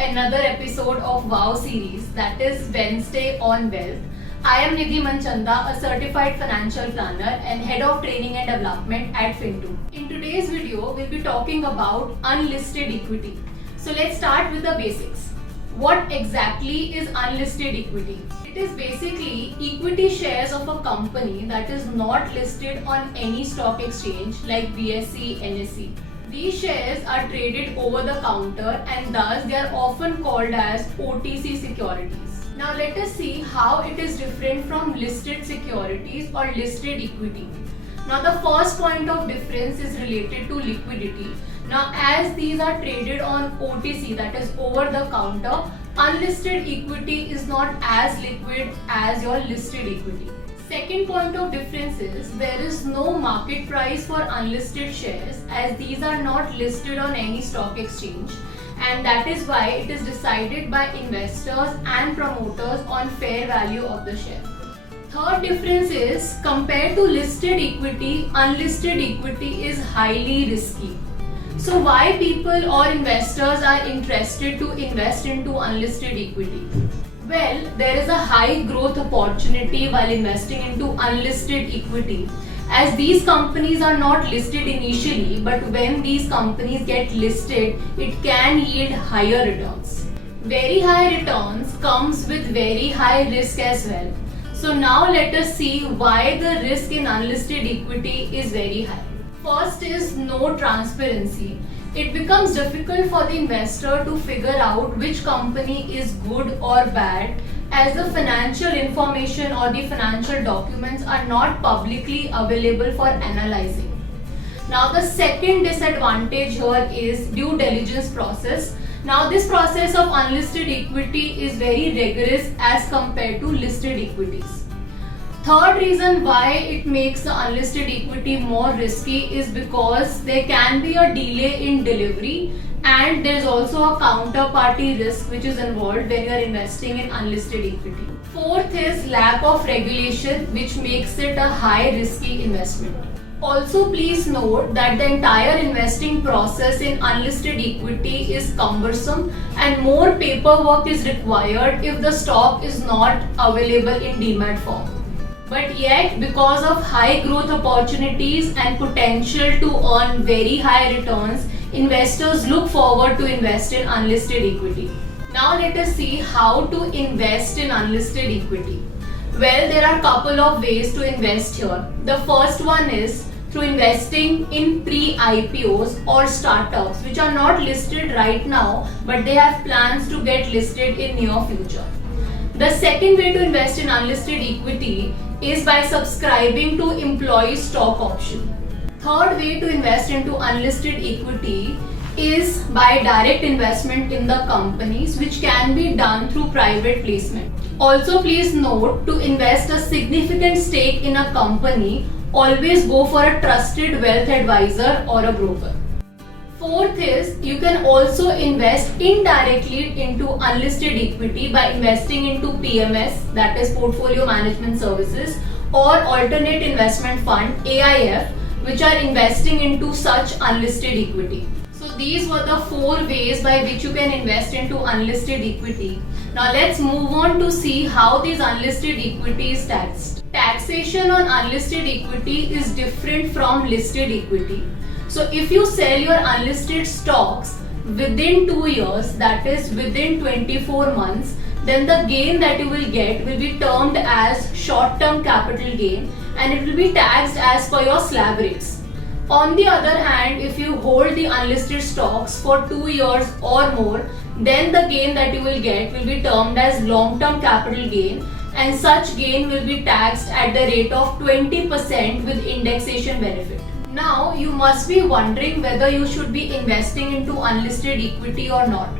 another episode of WOW series, that is Wednesday on Wealth. I am Nidhi Manchanda, a certified financial planner and head of training and development at Fintu. In today's video, we'll be talking about unlisted equity. So let's start with the basics. What exactly is unlisted equity? It is basically equity shares of a company that is not listed on any stock exchange like BSE, NSE. These shares are traded over the counter and thus they are often called as OTC securities. Now let us see how it is different from listed securities or listed equity. Now the first point of difference is related to liquidity. Now as these are traded on OTC, that is over the counter, unlisted equity is not as liquid as your listed equity. Second point of difference is there is no market price for unlisted shares as these are not listed on any stock exchange, and that is why it is decided by investors and promoters on fair value of the share. Third difference is compared to listed equity, unlisted equity is highly risky. So why people or investors are interested to invest into unlisted equity? Well, there is a high growth opportunity while investing into unlisted equity, as these companies are not listed initially, but when these companies get listed, it can yield higher returns. Very high returns comes with very high risk as well. So now let us see why the risk in unlisted equity is very high. First is no transparency. It becomes difficult for the investor to figure out which company is good or bad as the financial information or the financial documents are not publicly available for analyzing. Now the second disadvantage here is due diligence process. Now this process of unlisted equity is very rigorous as compared to listed equities. Third reason why it makes the unlisted equity more risky is because there can be a delay in delivery and there is also a counterparty risk which is involved when you are investing in unlisted equity. Fourth is lack of regulation, which makes it a high risky investment. Also please note that the entire investing process in unlisted equity is cumbersome and more paperwork is required if the stock is not available in demat form. But yet, because of high growth opportunities and potential to earn very high returns, investors look forward to invest in unlisted equity. Now let us see how to invest in unlisted equity. Well, there are a couple of ways to invest here. The first one is through investing in pre-IPOs or startups which are not listed right now but they have plans to get listed in near future. The second way to invest in unlisted equity is by subscribing to employee stock option. Third way to invest into unlisted equity is by direct investment in the companies, which can be done through private placement. Also please note, to invest a significant stake in a company, always go for a trusted wealth advisor or a broker. Fourth is you can also invest indirectly into unlisted equity by investing into PMS, that is Portfolio Management Services, or Alternate Investment Fund, AIF, which are investing into such unlisted equity. So these were the four ways by which you can invest into unlisted equity. Now let's move on to see how these unlisted equity is taxed. Taxation on unlisted equity is different from listed equity. So if you sell your unlisted stocks within 2 years, that is within 24 months, then the gain that you will get will be termed as short-term capital gain and it will be taxed as per your slab rates. On the other hand, if you hold the unlisted stocks for 2 years or more, then the gain that you will get will be termed as long-term capital gain and such gain will be taxed at the rate of 20% with indexation benefit. Now you must be wondering whether you should be investing into unlisted equity or not.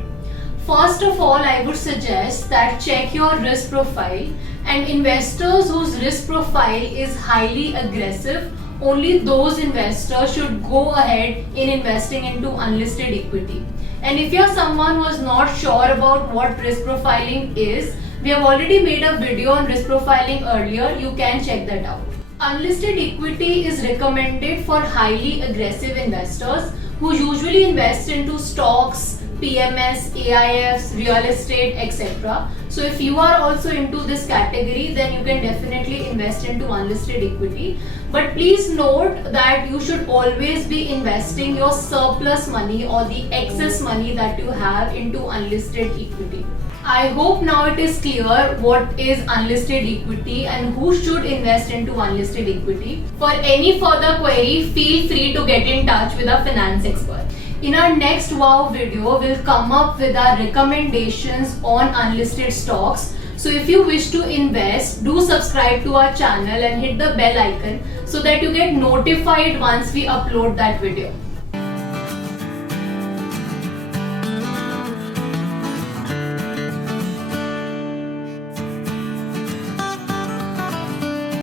First of all, I would suggest that check your risk profile, and investors whose risk profile is highly aggressive, only those investors should go ahead in investing into unlisted equity. And if you are someone who is not sure about what risk profiling is, we have already made a video on risk profiling earlier, you can check that out. Unlisted equity is recommended for highly aggressive investors who usually invest into stocks, PMS, AIFs, real estate, etc. So if you are also into this category, then you can definitely invest into unlisted equity. But please note that you should always be investing your surplus money or the excess money that you have into unlisted equity. I hope now it is clear what is unlisted equity and who should invest into unlisted equity. For any further query, feel free to get in touch with a finance expert. In our next WOW video, we'll come up with our recommendations on unlisted stocks. So if you wish to invest, do subscribe to our channel and hit the bell icon so that you get notified once we upload that video.